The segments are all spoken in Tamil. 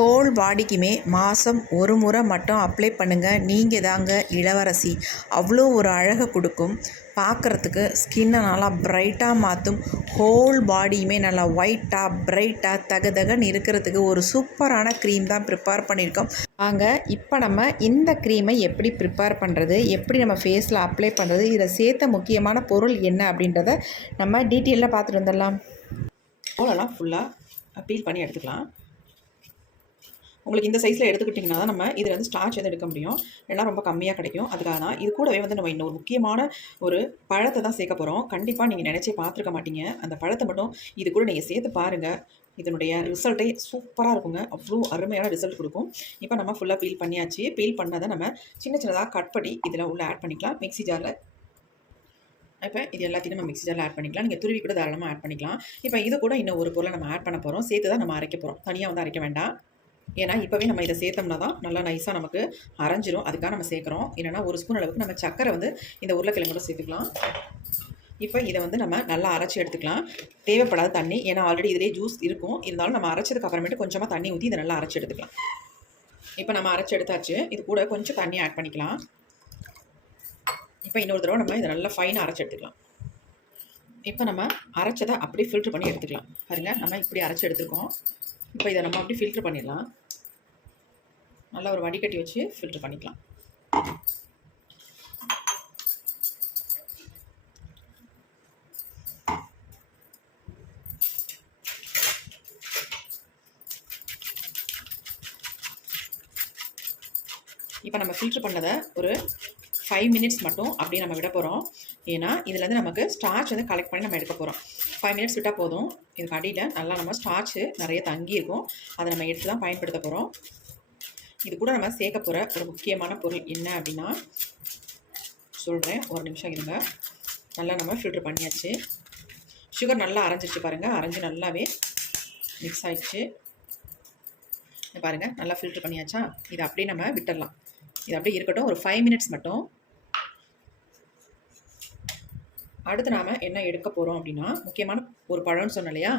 ஹோல் பாடிக்குமே மாதம் ஒரு முறை மட்டும் அப்ளை பண்ணுங்கள். நீங்கள் தாங்க இளவரசி. அவ்வளோ ஒரு அழகை கொடுக்கும். பார்க்குறதுக்கு ஸ்கின்னை நல்லா பிரைட்டாக மாற்றும். ஹோல் பாடியுமே நல்லா ஒயிட்டாக பிரைட்டாக தகதகன்னு இருக்கிறதுக்கு ஒரு சூப்பரான க்ரீம் தான் ப்ரிப்பேர் பண்ணியிருக்கோம். வாங்க இப்போ நம்ம இந்த க்ரீமை எப்படி ப்ரிப்பேர் பண்ணுறது, எப்படி நம்ம ஃபேஸில் அப்ளை பண்ணுறது, இதில் சேர்த்த முக்கியமான பொருள் என்ன அப்படின்றத நம்ம டீட்டெயிலாக பார்த்துட்டு வந்துடலாம். ஹோலெல்லாம் ஃபுல்லாக பீல் பண்ணி எடுத்துக்கலாம். உங்களுக்கு இந்த சைஸில் எடுத்துக்கிட்டிங்கன்னா தான் நம்ம இதில் வந்து ஸ்டார்ச் வந்து எடுக்க முடியும். ஏன்னா ரொம்ப கம்மியாக கிடைக்கும். அதுக்காக தான் இது கூடவே வந்து நம்ம இன்னொரு முக்கியமான ஒரு பழத்தை தான் சேர்க்க போகிறோம். கண்டிப்பாக நீங்கள் நினச்சே பார்த்துருக்க மாட்டீங்க. அந்த பழத்தை மட்டும் இது கூட நீங்கள் சேர்த்து பாருங்கள். இதனுடைய ரிசல்ட்டே சூப்பராக இருக்குங்க. அவ்வளோ அருமையான ரிசல்ட் கொடுக்கும். இப்போ நம்ம ஃபுல்லாக பீல் பண்ணியாச்சு. பீல் பண்ணதை நம்ம சின்ன சின்னதாக கட் பண்ணி இதில் உள்ள ஆட் பண்ணிக்கலாம் மிக்ஸி ஜாரில். இப்போ இது எல்லாத்தையும் நம்ம மிக்ஸி ஜாரில் ஆட் பண்ணிக்கலாம். நீங்கள் துருவி கூட தாராளமாக ஆட் பண்ணிக்கலாம். இப்போ இது கூட இன்னும் ஒரு பொருளை நம்ம ஆட் பண்ண போகிறோம். சேர்த்து தான் நம்ம அரைக்க போகிறோம். தனியாக வந்து அரைக்க வேண்டாம். ஏன்னா இப்போவே நம்ம இதை சேர்த்தோம்னா தான் நல்லா நைஸாக நமக்கு அரைஞ்சிரும். அதுக்காக நம்ம சேர்க்குறோம். இல்லைனா ஒரு ஸ்பூன் அளவுக்கு நம்ம சக்கரை வந்து இந்த உருளைக்கிழங்கோட சேர்த்துக்கலாம். இப்போ இதை வந்து நம்ம நல்லா அரைச்சி எடுத்துக்கலாம். தேவைப்படாத தண்ணி, ஏன்னா ஆல்ரெடி இதிலே ஜூஸ் இருக்கும். இருந்தாலும் நம்ம அரைச்சதுக்கு அப்புறமேட்டு கொஞ்சமாக தண்ணி ஊற்றி இதை நல்லா அரைச்சி எடுத்துக்கலாம். இப்போ நம்ம அரைச்சி எடுத்தாச்சு. இது கூட கொஞ்சம் தண்ணி ஆட் பண்ணிக்கலாம். இப்போ இன்னொரு தடவை நம்ம இதை நல்லா ஃபைனாக அரைச்சி எடுத்துக்கலாம். இப்போ நம்ம அரைச்சதை அப்படியே ஃபில்ட்ரு பண்ணி எடுத்துக்கலாம். பாருங்கள், நம்ம இப்படி அரைச்சி எடுத்துருக்கோம். இப்போ இதை நம்ம அப்படி ஃபில்ட்ரு பண்ணிடலாம். நல்லா ஒரு வடிகட்டி வச்சு ஃபில்ட்ரு பண்ணிக்கலாம். இப்போ நம்ம ஃபில்ட்ரு பண்ணதை ஒரு 5 மினிட்ஸ் மட்டும் அப்படியே நம்ம விட போகிறோம். ஏன்னா இதுலேருந்து நமக்கு ஸ்டார்ச் வந்து கலெக்ட் பண்ணி நம்ம எடுக்க போகிறோம். 5 மினிட்ஸ் விட்டால் போதும். இதுக்கு அடியில் நல்லா நம்ம ஸ்டார்ச்சு நிறைய தங்கி இருக்கும். அதை நம்ம எடுத்து தான் பயன்படுத்த போகிறோம். இது கூட நம்ம சேர்க்க போகிற ஒரு முக்கியமான பொருள் என்ன அப்படின்னா சொல்கிறேன், ஒரு நிமிஷம் இருங்க. நல்லா நம்ம ஃபில்ட்ரு பண்ணியாச்சு. சுகர் நல்லா அரைஞ்சிச்சு பாருங்கள். அரைஞ்சி நல்லாவே மிக்ஸ் ஆகிடுச்சு. பாருங்கள், நல்லா ஃபில்ட்ரு பண்ணியாச்சா. இதை அப்படியே நம்ம விட்டுடலாம். இது அப்படியே இருக்கட்டும், ஒரு 5 மினிட்ஸ் மட்டும். அடுத்து நாம் என்ன எடுக்க போகிறோம் அப்படின்னா முக்கியமான ஒரு பழம்னு சொன்னோம் இல்லையா,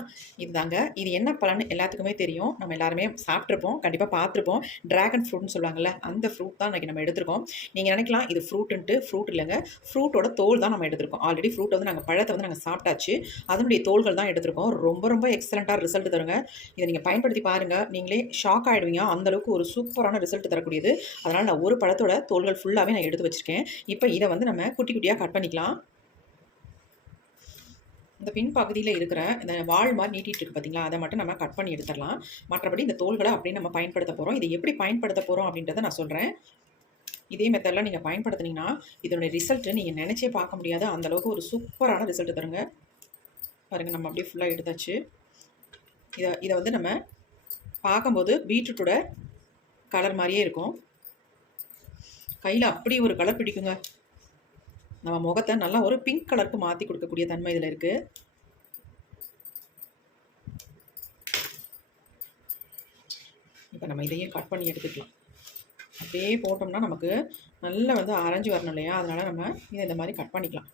இதுதாங்க. இது என்ன பழம்னு எல்லாத்துக்குமே தெரியும். நம்ம எல்லாருமே சாப்பிட்ருப்போம், கண்டிப்பாக பார்த்துருப்போம். ட்ராகன் ஃப்ரூட்னு சொல்லுவாங்கள்ல, அந்த ஃப்ரூட் தான் இன்றைக்கி நம்ம எடுத்துருக்கோம். நீங்கள் நினைக்கலாம் இது ஃப்ரூட் இல்லைங்க. ஃப்ரூட்டோட தோல் தான் நம்ம எடுத்துருக்கோம். ஆல்ரெடி ஃப்ரூட் வந்து நாங்கள் பழத்தை வந்து நாங்கள் சாப்பிட்டாச்சு. அதனுடைய தோள்கள் தான் எடுத்துருக்கோம். ரொம்ப ரொம்ப எக்ஸலண்ட்டாக ரிசல்ட் தருங்க. இதை நீங்கள் பயன்படுத்தி பாருங்கள். நீங்களே ஷாக் ஆகிடுவீங்க. அந்தளவுக்கு ஒரு சூப்பரான ரிசல்ட் தரக்கூடியது. அதனால் நான் ஒரு பழத்தோட தோள்கள் ஃபுல்லாகவே நான் எடுத்து வச்சுருக்கேன். இப்போ இதை வந்து நம்ம குட்டி குட்டியாக கட் பண்ணிக்கலாம். இந்த பின் பகுதியில் இருக்கிற இந்த வால் மாதிரி நீட்டிகிட்டு இருக்குது பார்த்தீங்களா, அதை மட்டும் நம்ம கட் பண்ணி எடுத்துடலாம். மற்றபடி இந்த தோள்களை அப்படியே நம்ம பயன்படுத்த போகிறோம். இதை எப்படி பயன்படுத்த போகிறோம் அப்படின்றத நான் சொல்கிறேன். இதே மெத்தடில் நீங்கள் பயன்படுத்தினீங்கன்னா இதனுடைய ரிசல்ட்டு நீங்கள் நினச்சே பார்க்க முடியாது. அந்தளவுக்கு ஒரு சூப்பரான ரிசல்ட் தருங்க. பாருங்கள், நம்ம அப்படியே ஃபுல்லாக எடுத்தாச்சு. இதை வந்து நம்ம பார்க்கும்போது பீட்ரூட்டோட கலர் மாதிரியே இருக்கும். கையில் அப்படி ஒரு கலர் பிடிக்குங்க. நம்ம முகத்தை நல்லா ஒரு பிங்க் கலருக்கு மாற்றி கொடுக்கக்கூடிய தன்மை இதில் இருக்குது. இப்போ நம்ம இதையும் கட் பண்ணி எடுத்துக்கலாம். அப்படியே போட்டோம்னா நமக்கு நல்லா வந்து அரைஞ்சி வரணும் இல்லையா, அதனால் நம்ம இதை இந்த மாதிரி கட் பண்ணிக்கலாம்.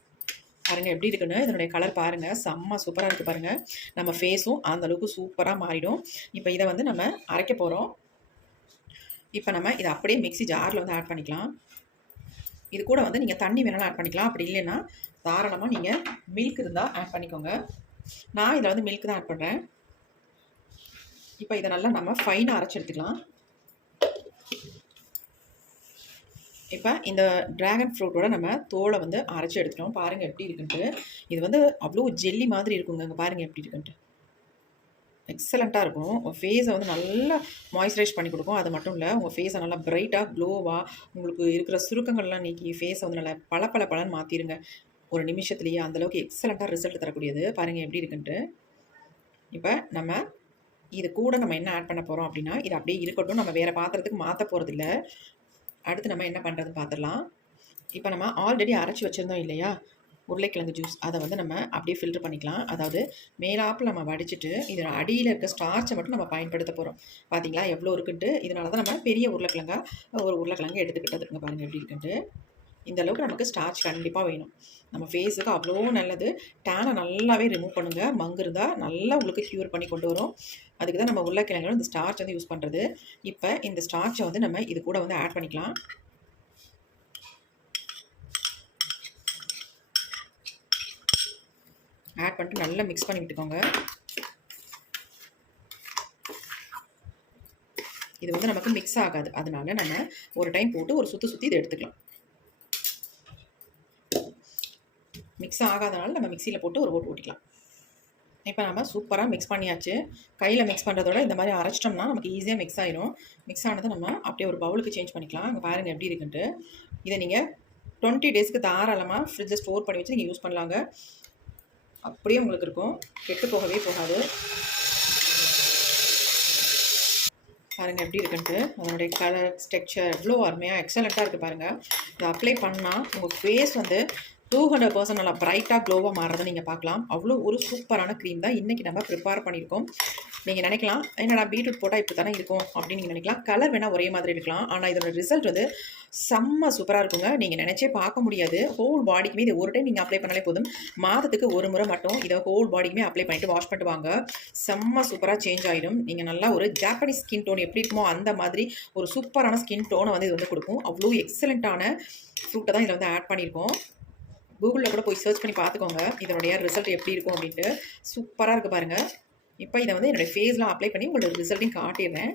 பாருங்கள் எப்படி இருக்குன்னு. இதனுடைய கலர் பாருங்கள், செம்ம சூப்பராக இருக்குது பாருங்கள். நம்ம ஃபேஸும் அந்தளவுக்கு சூப்பராக மாறிடும். இப்போ இதை வந்து நம்ம அரைக்க போகிறோம். இப்போ நம்ம இதை அப்படியே மிக்ஸி ஜாரில் வந்து ஆட் பண்ணிக்கலாம். இது கூட வந்து நீங்கள் தண்ணி வேணாலும் ஆட் பண்ணிக்கலாம். அப்படி இல்லைன்னா தாராளமாக நீங்கள் மில்க் இருந்தால் ஆட் பண்ணிக்கோங்க. நான் இதில் வந்து மில்க் தான் ஆட் பண்ணுறேன். இப்போ இதை நல்லா நம்ம ஃபைனாக அரைச்சி எடுத்துக்கலாம். இப்போ இந்த ட்ராகன் ஃப்ரூட்டோட நம்ம தோலை வந்து அரைச்சி எடுத்துட்டோம். பாருங்கள் எப்படி இருக்குன்ட்டு. இது வந்து அவ்வளோ ஜெல்லி மாதிரி இருக்குங்க. இங்கே பாருங்கள் எப்படி இருக்குன்ட்டு. எக்ஸலண்ட்டாக இருக்கும். உங்கள் ஃபேஸை வந்து நல்லா மாய்ஸ்சரைஸ் பண்ணி கொடுக்கும். அது மட்டும் இல்லை, உங்கள் ஃபேஸை நல்லா பிரைட்டாக க்ளோவாக உங்களுக்கு இருக்கிற சுருக்கங்கள்லாம் நீக்கி ஃபேஸை வந்து நல்லா பளபளன்னு மாற்றிடுங்க ஒரு நிமிஷத்துலேயே. அந்தளவுக்கு எக்ஸலண்ட்டாக ரிசல்ட் தரக்கூடியது. பாருங்கள் எப்படி இருக்குன்ட்டு. இப்போ நம்ம இது கூட நம்ம என்ன ஆட் பண்ண போகிறோம் அப்படின்னா, இது அப்படியே இருக்கட்டும். நம்ம வேறு பாத்திரத்துக்கு மாற்ற போகிறதில்ல. அடுத்து நம்ம என்ன பண்ணுறதுன்னு பார்த்துடலாம். இப்போ நம்ம ஆல்ரெடி அரைச்சி வச்சுருந்தோம் இல்லையா உருளைக்கிழங்கு ஜூஸ், அதை வந்து நம்ம அப்படியே ஃபில்ட்ரு பண்ணிக்கலாம். அதாவது மேலாப்பில் நம்ம வடிச்சிட்டு இதில் அடியில் இருக்க ஸ்டார்ச்சை மட்டும் நம்ம பயன்படுத்த போகிறோம். பார்த்தீங்களா எவ்வளோ இருக்குன்ட்டு. இதனால தான் நம்ம பெரிய உருளைக்கிழங்கு எடுத்துக்கிட்டதுங்க. பாருங்கள் எப்படி இருக்குன்ட்டு. இந்த அளவுக்கு நமக்கு ஸ்டார்ச் கண்டிப்பாக வேணும். நம்ம ஃபேஸுக்கு அவ்வளோ நல்லது. டேனை நல்லாவே ரிமூவ் பண்ணுங்கள். மங்கு இருந்தால் நல்லா உங்களுக்கு க்யூர் பண்ணி கொண்டு வரும். அதுக்கு தான் நம்ம உருளைக்கிழங்குல இந்த ஸ்டார்ச் வந்து யூஸ் பண்ணுறது. இப்போ இந்த ஸ்டார்ச்சை வந்து நம்ம இது கூட வந்து ஆட் பண்ணிக்கலாம். ஆட் பண்ணிட்டு நல்லா மிக்ஸ் பண்ணி விட்டுக்கோங்க. இது வந்து நமக்கு மிக்ஸ் ஆகாது, அதனால நம்ம ஒரு டைம் போட்டு ஒரு சுற்றி இதை எடுத்துக்கலாம். மிக்ஸ் ஆகாதனால நம்ம மிக்சியில் போட்டு ஒரு ஓட்டு ஓட்டிக்கலாம். இப்போ நம்ம சூப்பராக மிக்ஸ் பண்ணியாச்சு. கையில் மிக்ஸ் பண்ணுறதோட இந்த மாதிரி அரைச்சிட்டோம்னா நமக்கு ஈஸியாக மிக்ஸ் ஆயிரும். மிக்ஸ் ஆனதை நம்ம அப்படியே ஒரு பவுலுக்கு சேஞ்ச் பண்ணிக்கலாம். அங்கே பாருங்கள் எப்படி இருக்குன்ட்டு. இதை நீங்கள் 20 டேஸ்க்கு தாராளமாக ஃப்ரிட்ஜில் ஸ்டோர் பண்ணி வச்சு நீங்கள் யூஸ் பண்ணலாங்க. அப்படியே உங்களுக்கு இருக்கும், கெட்டு போகவே போகாது. பாருங்கள் எப்படி இருக்குன்ட்டு. அதனுடைய கலர் டெக்ஸ்சர் எவ்வளோ அருமையாக எக்ஸலண்ட்டாக இருக்குது பாருங்கள். இதை அப்ளை பண்ணால் உங்கள் ஃபேஸ் வந்து 200% நல்லா பிரைட்டாக க்ளோவாக மாறுறதை நீங்கள் பார்க்கலாம். அவ்வளோ ஒரு சூப்பரான க்ரீம் தான் இன்றைக்கி நம்ம ப்ரிப்பேர் பண்ணியிருக்கோம். நீங்கள் நினைக்கலாம் என்னடா பீட்ரூட் போட்டால் இப்படி தானே இருக்கும் அப்படின்னு நீங்கள் நினைக்கலாம். கலர் வேணால் ஒரே மாதிரி இருக்கலாம், ஆனால் இதோட ரிசல்ட் வந்து செம்ம சூப்பராக இருக்குங்க. நீங்கள் நினச்சே பார்க்க முடியாது. ஹோல் பாடிக்குமே இதை ஒரு டைம் நீங்கள் அப்ளை பண்ணாலே போதும். மாதத்துக்கு ஒரு முறை மட்டும் இதை ஹோல் பாடிக்குமே அப்ளை பண்ணிவிட்டு வாஷ் பண்ணிட்டு வாங்க. செம்ம சூப்பராக சேஞ்ச் ஆகிடும். நீங்கள் நல்லா ஒரு ஜாப்பனீஸ் ஸ்கின் டோன் எப்படி இருக்குமோ அந்த மாதிரி ஒரு சூப்பரான ஸ்கின் டோனை வந்து இது வந்து கொடுக்கும். அவ்வளோ எக்ஸலண்ட்டான ஃப்ரூட்டை தான் இதில் வந்து ஆட் பண்ணியிருக்கோம். கூகுளில் கூட போய் சர்ச் பண்ணி பார்த்துக்கோங்க இதனுடைய ரிசல்ட் எப்படி இருக்கும் அப்படின்ட்டு. சூப்பராக இருக்குது பாருங்கள். இப்போ இதை வந்து என்னுடைய ஃபேஸ்லாம் அப்ளை பண்ணி உங்களோட ரிசல்ட்டையும் காட்டிடுறேன்.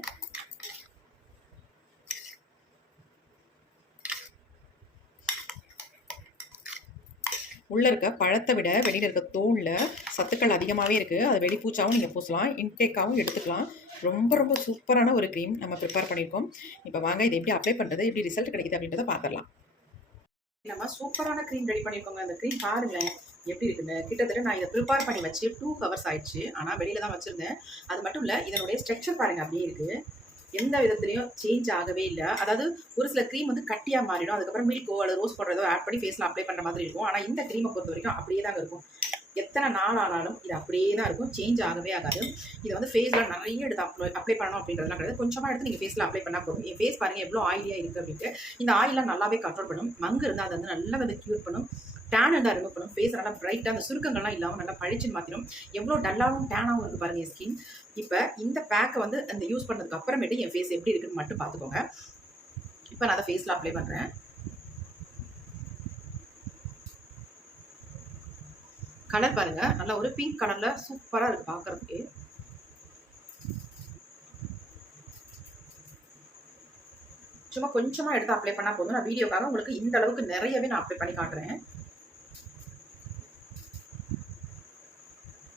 உள்ளே இருக்க பழத்தை விட வெளியில் இருக்க தோலில் சத்துக்கள் அதிகமாகவே இருக்குது. அது வெளிப்பூச்சாகவும் நீங்கள் பூசலாம், இன்டேக்காகவும் எடுத்துக்கலாம். ரொம்ப ரொம்ப சூப்பரான ஒரு க்ரீம் நம்ம ப்ரிப்பேர் பண்ணியிருக்கோம். இப்போ வாங்க இதை எப்படி அப்ளை பண்ணுறது, எப்படி ரிசல்ட் கிடைக்குது அப்படின்றத பார்த்துடலாம். நம்ம சூப்பரான க்ரீம் ரெடி பண்ணியிருக்கோங்க. அந்த க்ரீம் பாருங்களேன் எப்படி இருக்குன்னு. கிட்டத்தட்ட நான் இதை ப்ரிப்பேர் பண்ணி வச்சு 2 ஹவர்ஸ் ஆயிடுச்சு. ஆனால் வெளியில் தான் வச்சுருந்தேன். அது மட்டும் இல்லை, இதனுடைய ஸ்ட்ரக்சர் பாருங்கள் அப்படியே இருக்குது. எந்த விதத்துலையும் சேஞ்ச் ஆகவே இல்லை. அதாவது ஒரு சில க்ரீம் வந்து கட்டியாக மாறிடும், அதுக்கப்புறம் மில்கோ அல்லது ரோஸ் பவுடரோ ஆட் பண்ணி ஃபேஸில் அப்ளை பண்ணுற மாதிரி இருக்கும். ஆனால் இந்த க்ரீமை பொறுத்த வரைக்கும் அப்படியே தாங்க இருக்கும். எத்தனை நாள் ஆனாலும் இது அப்படியே தான் இருக்கும், சேஞ்ச் ஆகவே ஆகாது. இதை வந்து ஃபேஸில் நிறைய எடுத்து அப்ளை பண்ணணும் அப்படின்றதுலாம் கிடையாது. கொஞ்சமாக எடுத்து நீங்கள் ஃபேஸில் அப்ளை பண்ணால் போதும். என் ஃபேஸ் பாருங்கள் எவ்வளோ ஆயிலியாக இருக்குது அப்படின்ட்டு. இந்த ஆயிலாம் நல்லாவே கண்ட்ரோல் பண்ணும். மங்கு இருந்தால் அதை வந்து நல்லா வந்து க்யூர் பண்ணும். டேன் இருந்தால் ரிமூவ் பண்ணும். ஃபேஸ் நல்லா பிரைட்டாக அந்த சுருக்கங்கள்லாம் இல்லாமல் நல்லா பழிச்சுன்னு மாற்றிடும். எவ்வளோ டல்லாகவும் டேனாகவும் இருக்குது பாருங்கள் என் ஸ்கின். இப்போ இந்த பேக்கை வந்து அந்த யூஸ் பண்ணதுக்கு அப்புறமேட்டு என் ஃபேஸ் எப்படி இருக்குன்னு மட்டும் பார்த்துக்கோங்க. இப்போ நான் அதை ஃபேஸில் அப்ளை பண்ணுறேன். கலர் பாருங்க நல்லா ஒரு பிங்க் கலர்ல சூப்பரா இருக்கு பார்க்கிறதுக்கு. சும்மா கொஞ்சமா எடுத்து அப்ளை பண்ணா போதும். நான் வீடியோக்காக உங்களுக்கு இந்த அளவுக்கு நிறையவே நான் அப்ளை பண்ணி காட்டுறேன்.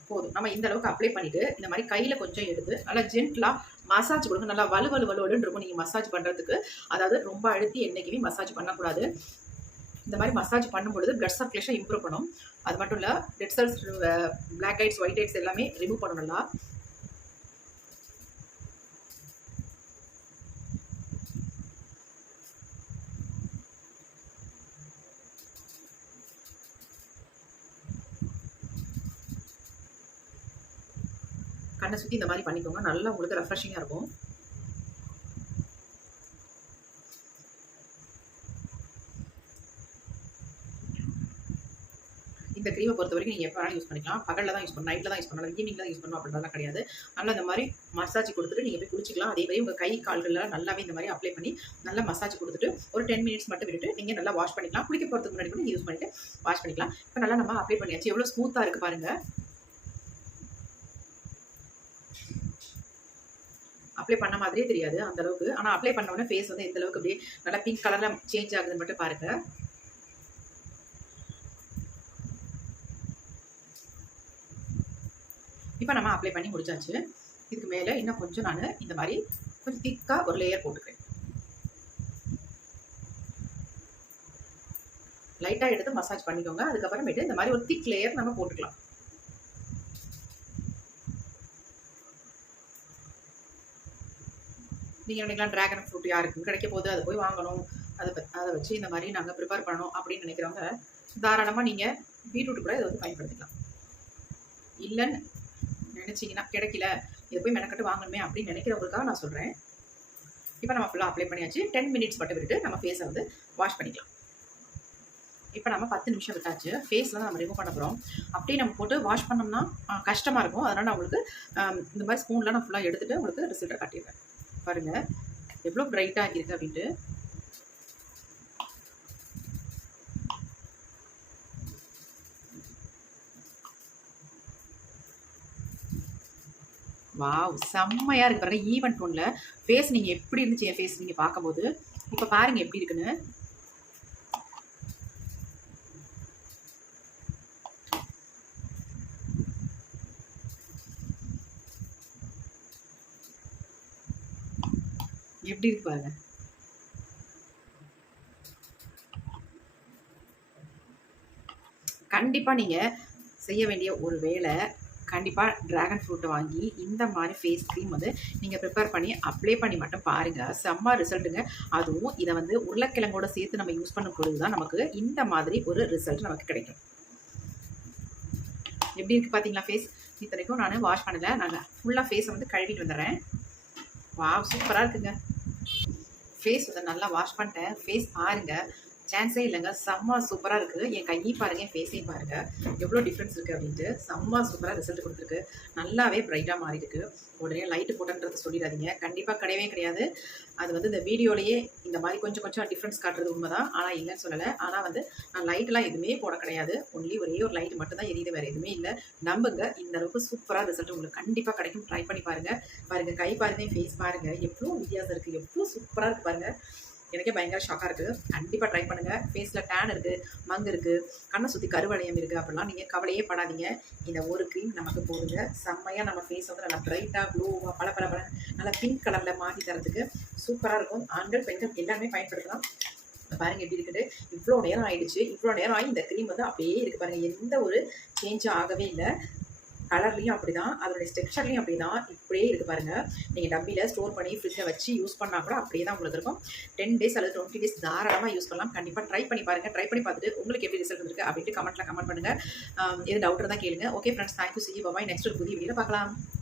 போதும். நம்ம இந்த அளவுக்கு அப்ளை பண்ணிட்டு இந்த மாதிரி கையில கொஞ்சம் எடுத்து நல்லா ஜென்ட்லா மசாஜ் கொடுங்க. நல்லா வலுவலுன்னு இருக்கும் நீங்க மசாஜ் பண்றதுக்கு. அதாவது ரொம்ப அழுத்தி என்னைக்குமே மசாஜ் பண்ணக்கூடாது. இந்த மாதிரி மசாஜ் பண்ணும்பொழுது பிளட் சர்க்குலேஷன் இம்ப்ரூவ் பண்ணும். அது மட்டும் இல்லை, dead cells, black heads, white heads எல்லாமே ரிமூவ் பண்ணணும். நல்லா கண்ணை சுற்றி இந்த மாதிரி பண்ணிக்கோங்க. நல்லா உங்களுக்கு ரெஃப்ரெஷிங்காக இருக்கும். இந்த க்ரீமை பொறுத்த வரைக்கும் நீங்கள் எப்போ வேணாலும் யூஸ் பண்ணிக்கலாம். பகலில் தான் யூஸ் பண்ணணும், நைட்டில் தான் யூஸ் பண்ணணும், ஈவினிங் தான் யூஸ் பண்ணணும் அப்படின்றதெல்லாம் கிடையாது. நல்லா இந்த மாதிரி மசாஜ் கொடுத்துட்டு நீங்கள் போய் குளிச்சிக்கலாம். அதே மாதிரி உங்கள் கை கால்களில் நல்லாவே இந்த மாதிரி அப்ளை பண்ணி நல்லா மசாஜ் கொடுத்துட்டு ஒரு 10 மினிட்ஸ் மட்டும் விட்டுட்டு நீங்கள் நல்லா வாஷ் பண்ணிக்கலாம். குளிக்க போகிறதுக்கு முன்னாடி கூட நீங்கள் யூஸ் பண்ணிட்டு வாஷ் பண்ணிக்கலாம். இப்போ நல்லா நம்ம அப்ளை பண்ணியாச்சு. எவ்வளோ ஸ்மூத்தாக இருக்குது பாருங்கள். அப்ளை பண்ண மாதிரியே தெரியாது அந்த அளவுக்கு. ஆனால் அப்ளை பண்ண உடனே ஃபேஸ் வந்து எந்த அளவுக்கு அப்படியே நல்லா பிங்க் கலரில் சேஞ்ச் ஆகுதுன்னு மட்டும் பாருங்கள். இப்போ நம்ம அப்ளை பண்ணி முடிச்சாச்சு. இதுக்கு மேலே இன்னும் கொஞ்சம் நான் இந்த மாதிரி கொஞ்சம் திக்காக ஒரு லேயர் போட்டுக்கிறேன். லைட்டாக எடுத்து மசாஜ் பண்ணிக்கோங்க. அதுக்கப்புறமேட்டு இந்த மாதிரி ஒரு திக் லேயர் நம்ம போட்டுக்கலாம். நீங்கள் நினைக்கலாம் ட்ராகன் ஃப்ரூட் யாருக்கும் கிடைக்க போது அதை போய் வாங்கணும், அதை வச்சு இந்த மாதிரி நாங்கள் ப்ரிப்பேர் பண்ணணும் அப்படின்னு நினைக்கிறவங்க தாராளமாக நீங்கள் பீட்ரூட் கூட இதை வந்து பயன்படுத்திக்கலாம். இல்லைன்னு நினச்சிங்கன்னா கிடைக்கல, இதை போய் மெனக்கட்டு வாங்கணுமே அப்படின்னு நினைக்கிறவங்களுக்காக நான் சொல்கிறேன். இப்போ நம்ம ஃபுல்லாக அப்ளை பண்ணியாச்சு. 10 மினிட்ஸ் மட்டும் விட்டுட்டு நம்ம ஃபேஸை வந்து வாஷ் பண்ணிக்கலாம். இப்போ நம்ம 10 நிமிஷம் விட்டாச்சு. ஃபேஸில் தான் நம்ம ரிமூவ் பண்ண போகிறோம். அப்படியே நம்ம போட்டு வாஷ் பண்ணோம்னா கஷ்டமாக இருக்கும். அதனால் நான் உங்களுக்கு இந்த மாதிரி ஸ்பூனில் நான் ஃபுல்லாக எடுத்துகிட்டு உங்களுக்கு ரிசல்ட்டை காட்டிடுறேன். பாருங்கள் எவ்வளோ பிரைட்டாக ஆகியிருக்கு அப்படின்ட்டு. வாவ்! செம்மையாக இருக்குது பாருங்கள். ஈவன் டோனில் ஃபேஸ் நீங்கள் எப்படி இருந்துச்சு என் ஃபேஸ் நீங்கள் பார்க்கும்போது. இப்போ பாருங்கள் எப்படி இருக்குன்னு. எப்படி இருக்கு பாருங்க. கண்டிப்பாக நீங்கள் செய்ய வேண்டிய ஒரு வேலை, கண்டிப்பாக ட்ராகன் ஃப்ரூட்டை வாங்கி இந்த மாதிரி ஃபேஸ் க்ரீம் வந்து நீங்கள் ப்ரிப்பேர் பண்ணி அப்ளை பண்ணி மட்டும் பாருங்கள். செம்ம ரிசல்ட்டுங்க. அதுவும் இதை வந்து உருளைக்கிழங்கோட சேர்த்து நம்ம யூஸ் பண்ணும் பொழுது தான் நமக்கு இந்த மாதிரி ஒரு ரிசல்ட் நமக்கு கிடைக்கும். எப்படி இருக்குது பார்த்தீங்களா ஃபேஸ்? இத்தனைக்கும் நான் வாஷ் பண்ணலை. நாங்கள் ஃபுல்லாக ஃபேஸை வந்து கழுவிட்டு வந்துடுறேன். வாவ்! சூப்பராக இருக்குங்க. ஃபேஸ் வந்து நல்லா வாஷ் பண்ணிட்டேன். ஃபேஸ் பாருங்கள், சான்ஸே இல்லைங்க. செம்ம சூப்பராக இருக்குது. என் கையை பாருங்கள், என் ஃபேஸையும் பாருங்கள் எவ்வளோ டிஃப்ரென்ஸ் இருக்குது அப்படின்ட்டு. செம்ம சூப்பராக ரிசல்ட் கொடுத்துருக்கு. நல்லாவே ப்ரைட்டாக மாறி இருக்கு. உடனே லைட்டு போட்டன்றதை சொல்லிடாதீங்க. கண்டிப்பாக கிடையவே கிடையாது. அது வந்து இந்த வீடியோலேயே இந்த மாதிரி கொஞ்சம் கொஞ்சம் டிஃப்ரென்ஸ் காட்டுறது உண்மை தான். ஆனால் இல்லைன்னு சொல்லலை. ஆனால் வந்து நான் லைட்டெலாம் எதுவுமே போட கிடையாது. ஒன்லி ஒரே ஒரு லைட் மட்டும் தான் எரியுது, வேறு எதுவுமே இல்லை. நம்புங்க, இந்த அளவுக்கு சூப்பராக ரிசல்ட் உங்களுக்கு கண்டிப்பாக கிடைக்கும். ட்ரை பண்ணி பாருங்கள். பாருங்கள் கை பாருங்கள், ஃபேஸ் பாருங்கள் எவ்வளோ வித்தியாசம் இருக்குது, எவ்வளோ சூப்பராக இருக்குது பாருங்கள். எனக்கே பயங்கர ஷாக்காக இருக்குது. கண்டிப்பாக ட்ரை பண்ணுங்கள். ஃபேஸில் டேன் இருக்குது, மங்கு இருக்குது, கண்ணை சுற்றி கருவளையம் இருக்குது அப்படிலாம் நீங்கள் கவலையே படாதீங்க. இந்த ஒரு க்ரீம் நமக்கு போடுங்க. செம்மையாக நம்ம ஃபேஸ் வந்து நல்லா ப்ரைட்டாக க்ளோவாக பல நல்லா பிங்க் கலரில் மாற்றி தரத்துக்கு சூப்பராக இருக்கும். ஆண்கள் பெண்கள் எல்லாருமே பயன்படுத்தலாம். பாருங்கள் எப்படி இருக்குது. இவ்வளோ நேரம் ஆகிடுச்சு. இவ்வளோ நேரம் ஆகி இந்த க்ரீம் வந்து அப்படியே இருக்குது பாருங்கள். எந்த ஒரு சேஞ்சும் ஆகவே இல்லை. கலர்லேயும் அப்படி தான், அதோடைய ஸ்ட்ரக்சர்லேயும் அப்படி தான் இப்படியே இருக்குது பாருங்கள். நீங்கள் டப்பியில் ஸ்டோர் பண்ணி ஃப்ரிட்ஜில் வச்சு யூஸ் பண்ணால் கூட அப்படியே தான் உங்களுக்கு இருக்கும். 10 டேஸ் அல்லது 20 டேஸ் தாராளமாக யூஸ் பண்ணலாம். கண்டிப்பாக ட்ரை பண்ணி பாருங்கள். ட்ரை பண்ணி பார்த்துட்டு உங்களுக்கு எப்படி ரிசல்ட் இருக்குது அப்படின்ட்டு கமெண்ட்டில் கமெண்ட் பண்ணுங்கள். எது டவுட் தான் கேளுங்க. Okay friends, thank you. C you. Bye. Next ஒரு புதிய வீடியோவில் பார்க்கலாம்.